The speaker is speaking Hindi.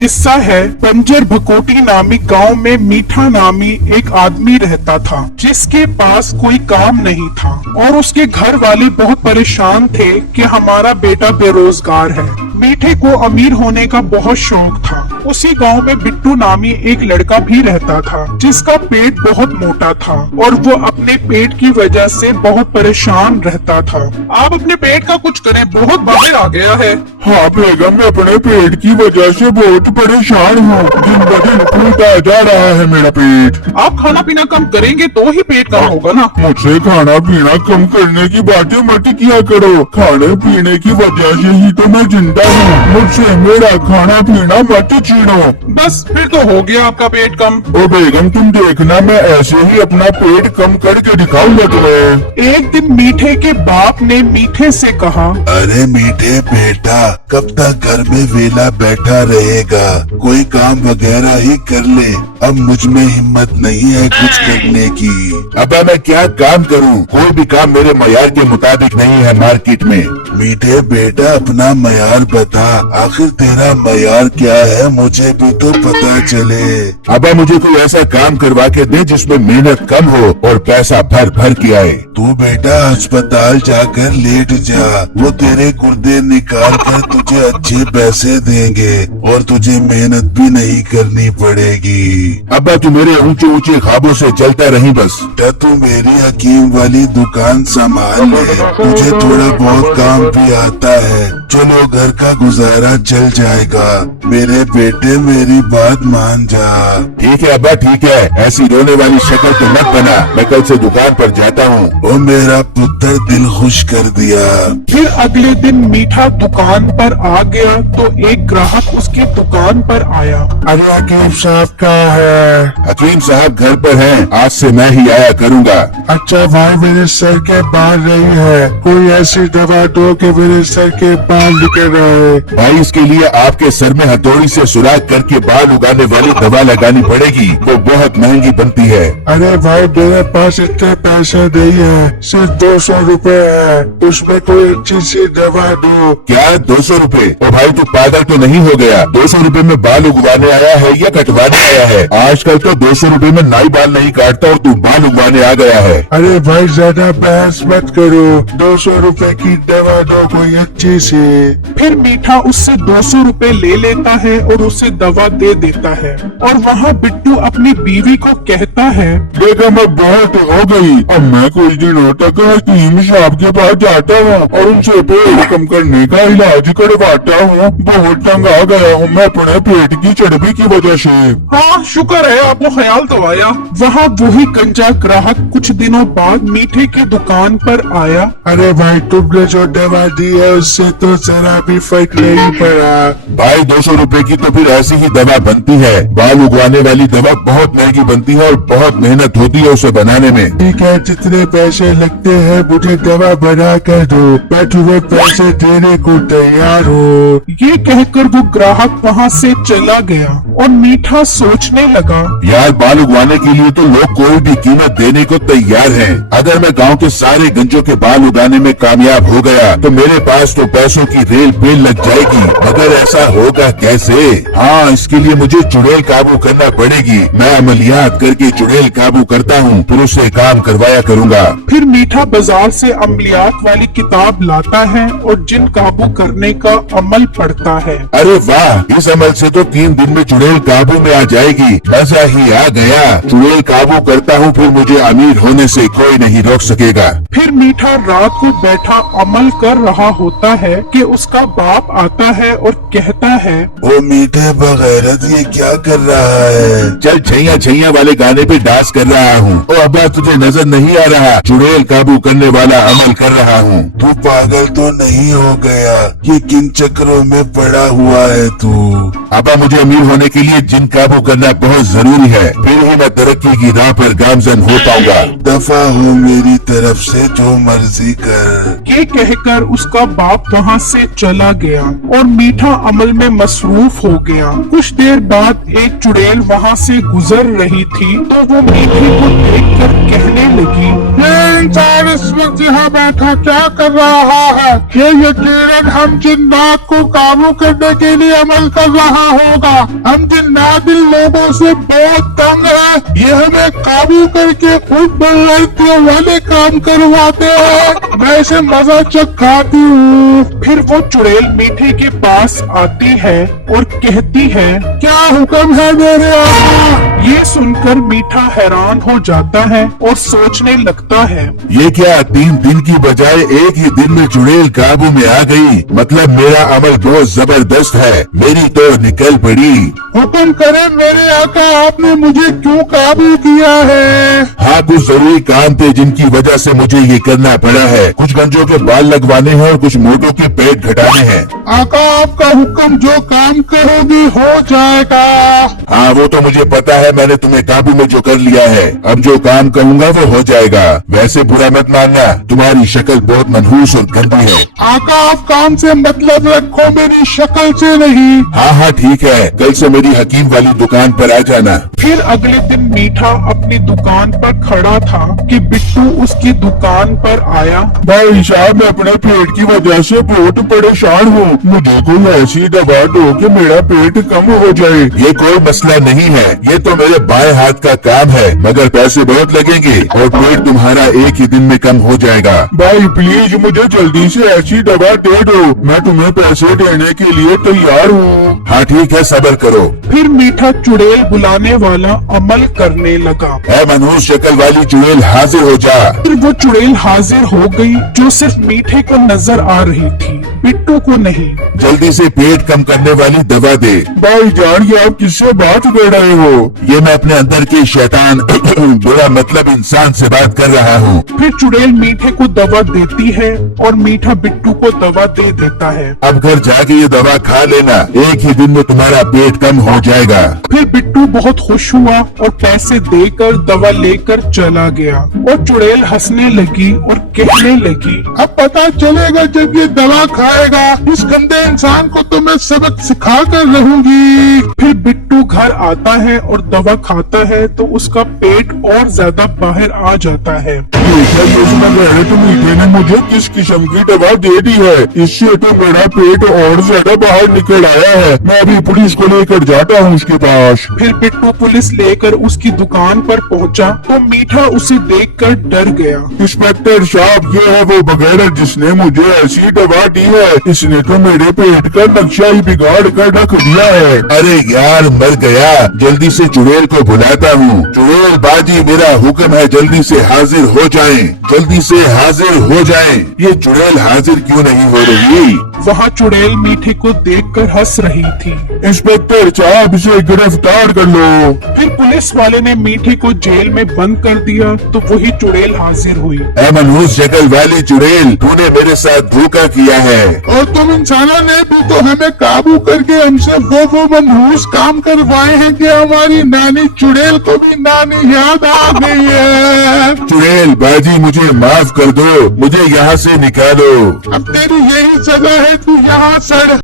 किस्सा है बंजर भकोटी नामी गांव में मीठा नामी एक आदमी रहता था जिसके पास कोई काम नहीं था और उसके घर वाले बहुत परेशान थे कि हमारा बेटा बेरोजगार है। मीठे को अमीर होने का बहुत शौक था। उसी गांव में बिट्टू नामी एक लड़का भी रहता था जिसका पेट बहुत मोटा था और वो अपने पेट की वजह से बहुत परेशान रहता था। आप अपने पेट का कुछ करें, बहुत बाहर आ गया है। हाँ बेगम, मैं अपने पेट की वजह से बहुत परेशान हूँ। दिन ब दिन फूलता जा रहा है मेरा पेट। आप खाना पीना कम करेंगे तो ही पेट कम होगा ना। मुझसे खाना पीना कम करने की बातें मत किया करो। खाने पीने की वजह से ही तो मैं जिंदा हूँ। मुझसे मेरा खाना पीना मत छीनो। बस फिर तो हो गया आपका पेट कम। ओ बेगम, तुम देखना, मैं ऐसे ही अपना पेट कम करके दिखाऊंगा तुम्हें। एक दिन मीठे के बाप ने मीठे से कहा, अरे मीठे बेटा, कब तक घर में वेला बैठा रहेगा? कोई काम वगैरह ही कर ले। अब मुझ में हिम्मत नहीं है कुछ करने की। अब मैं क्या काम करूं? कोई भी काम मेरे मयार के मुताबिक नहीं है मार्केट में। मीठे बेटा, अपना मयार बता। आखिर तेरा मयार क्या है, मुझे भी तो पता चले। अब मुझे कोई ऐसा काम करवा के दे जिसमें मेहनत कम हो और पैसा भर भर के आए। तू बेटा अस्पताल जाकर लेट जा, वो तेरे गुर्दे निकाल कर तुझे अच्छे पैसे देंगे और तुझे मेहनत भी नहीं करनी पड़ेगी। अब तू मेरे ऊंचे ऊंचे ख्वाबों से चलता रही बस। तू मेरी हकीम वाली दुकान संभाल ले, तुझे थोड़ा बहुत काम भी आता है। चलो घर का गुजारा चल जाएगा। मेरे बेटे मेरी बात मान जा। ठीक है अब्बा, ठीक है। ऐसी रोने वाली शक्ल तो मत बना। मैं कल से दुकान पर जाता हूँ। ओ मेरा पुत्र, दिल खुश कर दिया। फिर अगले दिन मीठा दुकान पर आ गया तो एक ग्राहक उसकी दुकान पर आया। अरे हकीम साहब कहाँ है? हकीम साहब घर पर हैं। आज से मैं ही आया करूँगा। अच्छा भाई, मेरे सर के बाल नहीं है, कोई ऐसी दवा दो कि मेरे सर के बाल निकल रहे। भाई, इसके लिए आपके सर में हथौड़ी से सुराख करके बाल उगाने वाली दवा लगानी पड़ेगी। वो बहुत महंगी बनती है। अरे भाई, मेरे पास इतने पैसे नहीं है, सिर्फ 200 रुपए है। उसमें कोई अच्छी सी दवा दो। क्या 200 रुपए? ओ भाई, तू पागल तो नहीं हो गया? 200 रुपए में बाल उगवाने आया है या कटवाने आया है? आजकल तो 200 रुपए में नाई बाल नहीं काटता और तू बाल उगवाने आ गया है। अरे भाई, ज्यादा बहस मत करो। 200 रुपए की दवा दो कोई अच्छी सी। फिर मीठा उससे 200 रुपए ले लेता है और उसे दवा दे देता है। और वहाँ बिट्टू अपनी बीवी को कहता है, बेगम अब बहुत हो गई। अब मैं कुछ दिनों तक हकीम साहब के पास जाता हूँ और उनसे पेट कम करने का इलाज करवाता हूँ। बहुत तंग आ गया हूँ मैं अपने पेट की चर्बी की वजह से। हाँ शुक्र है आपको ख्याल तो आया। वहाँ वही गंजा ग्राहक कुछ दिनों बाद मीठे की दुकान पर आया। अरे भाई, तुमने जो दवा दी है उससे तो जरा भी फर्क नहीं पड़ा। भाई 200 रुपए की तो फिर ऐसी ही दवा बनती है। बाल उगवाने वाली दवा बहुत महंगी बनती है और बहुत मेहनत होती है उसे बनाने में। ठीक है, जितने पैसे लगते हैं मुझे दवा बना कर दो। मैं तुम्हें पैसे देने को तैयार हूँ। ये कहकर वो ग्राहक वहाँ से चला गया और मीठा सोचने लगा, यार बाल उगवाने के लिए तो लोग कोई भी कीमत देने को तैयार हैं। अगर मैं गांव के सारे गंजों के बाल उगाने में कामयाब हो गया तो मेरे पास तो पैसों की रेल पेल लग जाएगी। मगर ऐसा होगा कैसे? हाँ, इसके लिए मुझे चुड़ैल काबू करना पड़ेगी। मैं अमलियात करके चुड़ैल काबू करता हूँ, फिर उससे काम करवाया करूँगा। फिर मीठा बाजार से अमलियात वाली किताब लाता है और जिन काबू करने का अमल पढ़ता है। अरे वाह, इस अमल से तो 3 दिन में चुड़ैल काबू में आ जाएगी। मजा ही आ गया। चुड़ैल काबू करता हूँ, फिर मुझे अमीर होने से कोई नहीं रोक सकेगा। फिर मीठा रात को बैठा अमल कर रहा होता है कि उसका बाप आता है और कहता है, ओ मीठे बगैरत, ये क्या कर रहा है? चल छैया छैया वाले गाने पे डांस कर रहा हूँ। ओ अब्बा, तुझे नजर नहीं आ रहा? चुड़ैल काबू करने वाला अमल कर रहा हूँ। तू पागल तो नहीं हो गया? ये किन चक्रों में पड़ा हुआ है तू? अब्बा, मुझे अमीर होने के लिए जिन काबू करना बहुत जरूरी है, फिर ही मैं तरक्की की राह पर गामजन हो पाऊंगा। दफा हो मेरी तरफ से, जो मर्जी कर। ये कहकर उसका बाप वहाँ से चला गया और मीठा अमल में मसरूफ हो गया। कुछ देर बाद एक चुड़ैल वहाँ से गुजर रही थी तो वो मीठे को देखकर कहने लगी, ये इंसान इस वक्त यहाँ बैठा क्या कर रहा है? ये यकीनन हम जिन्नात को काबू करने के लिए अमल कर रहा होगा। हम जिन्नात इन लोगों से बहुत तंग है, ये हमें काबू करके खुद बगैरतियों वाले काम करवाते हैं। मैं इसे मजा चखाती हूँ। फिर वो चुड़ैल मीठे के पास आती है और कहती है, क्या हुक्म है मेरे आका? ये सुनकर मीठा हैरान हो जाता है और सोचने लगता है, ये क्या 3 दिन की बजाय एक ही दिन में चुड़ैल काबू में आ गई? मतलब मेरा अमल बहुत जबरदस्त है, मेरी तो निकल पड़ी। हुक्म करे मेरे आका, आपने मुझे क्यों काबू किया है? हाँ, कुछ जरूरी काम थे जिनकी वजह से मुझे ये करना पड़ा है। कुछ गंजों के बाल लगवाने हैं और कुछ मोटों के पेट घटाने हैं। आका आपका हुक्म, जो काम करोगी हो जाएगा। हाँ, वो तो मुझे पता है, मैंने तुम्हें काबू में जो कर लिया है। अब जो काम कहूँगा वो हो जाएगा। वैसे बुरा मत मानना, तुम्हारी शक्ल बहुत मनहूस और गंदी है। आका आप काम से मतलब रखो, मेरी शक्ल से नहीं। हाँ हाँ ठीक है, कल से मेरी हकीम वाली दुकान पर आ जाना। फिर अगले दिन मीठा अपनी दुकान पर खड़ा था कि बिट्टू उसकी दुकान पर आया। भाई साहब, मैं अपने पेट की वजह से बहुत परेशान हूँ। मुझे कोई ऐसी दवा दो कि मेरा पेट कम हो जाए। ये कोई मसला नहीं है, ये तो मेरे बाएं हाथ का काम है, मगर पैसे बहुत लगेंगे और पेट तुम्हारा एक ही दिन में कम हो जाएगा। भाई प्लीज मुझे जल्दी से ऐसी दवा दे दो, मैं तुम्हें पैसे देने के लिए तैयार हूँ। हाँ ठीक है, सब्र करो। फिर मीठा चुड़ैल बुलाने वाला अमल करने लगा। है मनहूस शक्ल वाली चुड़ैल, हाजिर हो जा। फिर वो चुड़ैल हाजिर हो गई, जो सिर्फ मीठे को नजर आ रही थी, बिट्टू को नहीं। जल्दी से पेट कम करने वाली दवा दे। भाई जान, ये आप किससे बात कर रहे हो? ये मैं अपने अंदर के शैतान बुरा मतलब इंसान से बात कर रहा हूँ। फिर चुड़ैल मीठे को दवा देती है और मीठा बिट्टू को दवा दे देता है। अब घर जाके ये दवा खा लेना, एक ही दिन में तुम्हारा पेट कम हो जाएगा। फिर बिट्टू बहुत खुश हुआ और पैसे देकर दवा लेकर चला गया और चुड़ैल हंसने लगी और कहने लगी, अब पता चलेगा जब ये दवा खाएगा। इस गंदे इंसान को तो मैं सबक सिखा कर रहूंगी। फिर बिट्टू घर आता है और दवा खाता है तो उसका पेट और ज्यादा बाहर आ जाता है। तो मीठे ने मुझे किस किस्म की दवा दे दी है? इससे तो मेरा पेट और ज्यादा बाहर निकल आया है। मैं अभी पुलिस को लेकर जाता हूँ उसके पास। फिर बिट्टू पुलिस लेकर उसकी दुकान पर पहुंचा तो मीठा उसे देखकर डर गया। इंस्पेक्टर साहब, ये है वो बगैर जिसने मुझे ऐसी दवा दी है। इसने तो मेरे पेट का नक्शा ही बिगाड़ कर रख दिया है। अरे यार, मर गया। जल्दी से चुड़ैल को बुलाता हूँ। चुड़ैल बाजी, मेरा हुक्म है, जल्दी से हाजिर हो जाएं। जल्दी से हाजिर हो जाएं। ये चुड़ैल हाजिर क्यों नहीं हो रही? वहाँ चुड़ैल मीठे को देखकर हंस रही थी। इंस्पेक्टर साहब, इसे गिरफ्तार कर लो। फिर पुलिस वाले ने मीठे को जेल में बंद कर दिया तो वही चुड़ैल हाजिर हुई। ऐ मनहूस शक्ल वाली चुड़ैल, तूने मेरे साथ धोखा किया है। और तुम इंसानों ने भी तो हमें काबू करके हमसे वो मनहूस काम करवाए हैं कि हमारी नानी चुड़ैल को भी नानी याद आ गई है। चुड़ैल बाजी, मुझे माफ कर दो, मुझे यहाँ से निकालो। अब तेरी यही सजा है, तू यहाँ सड़।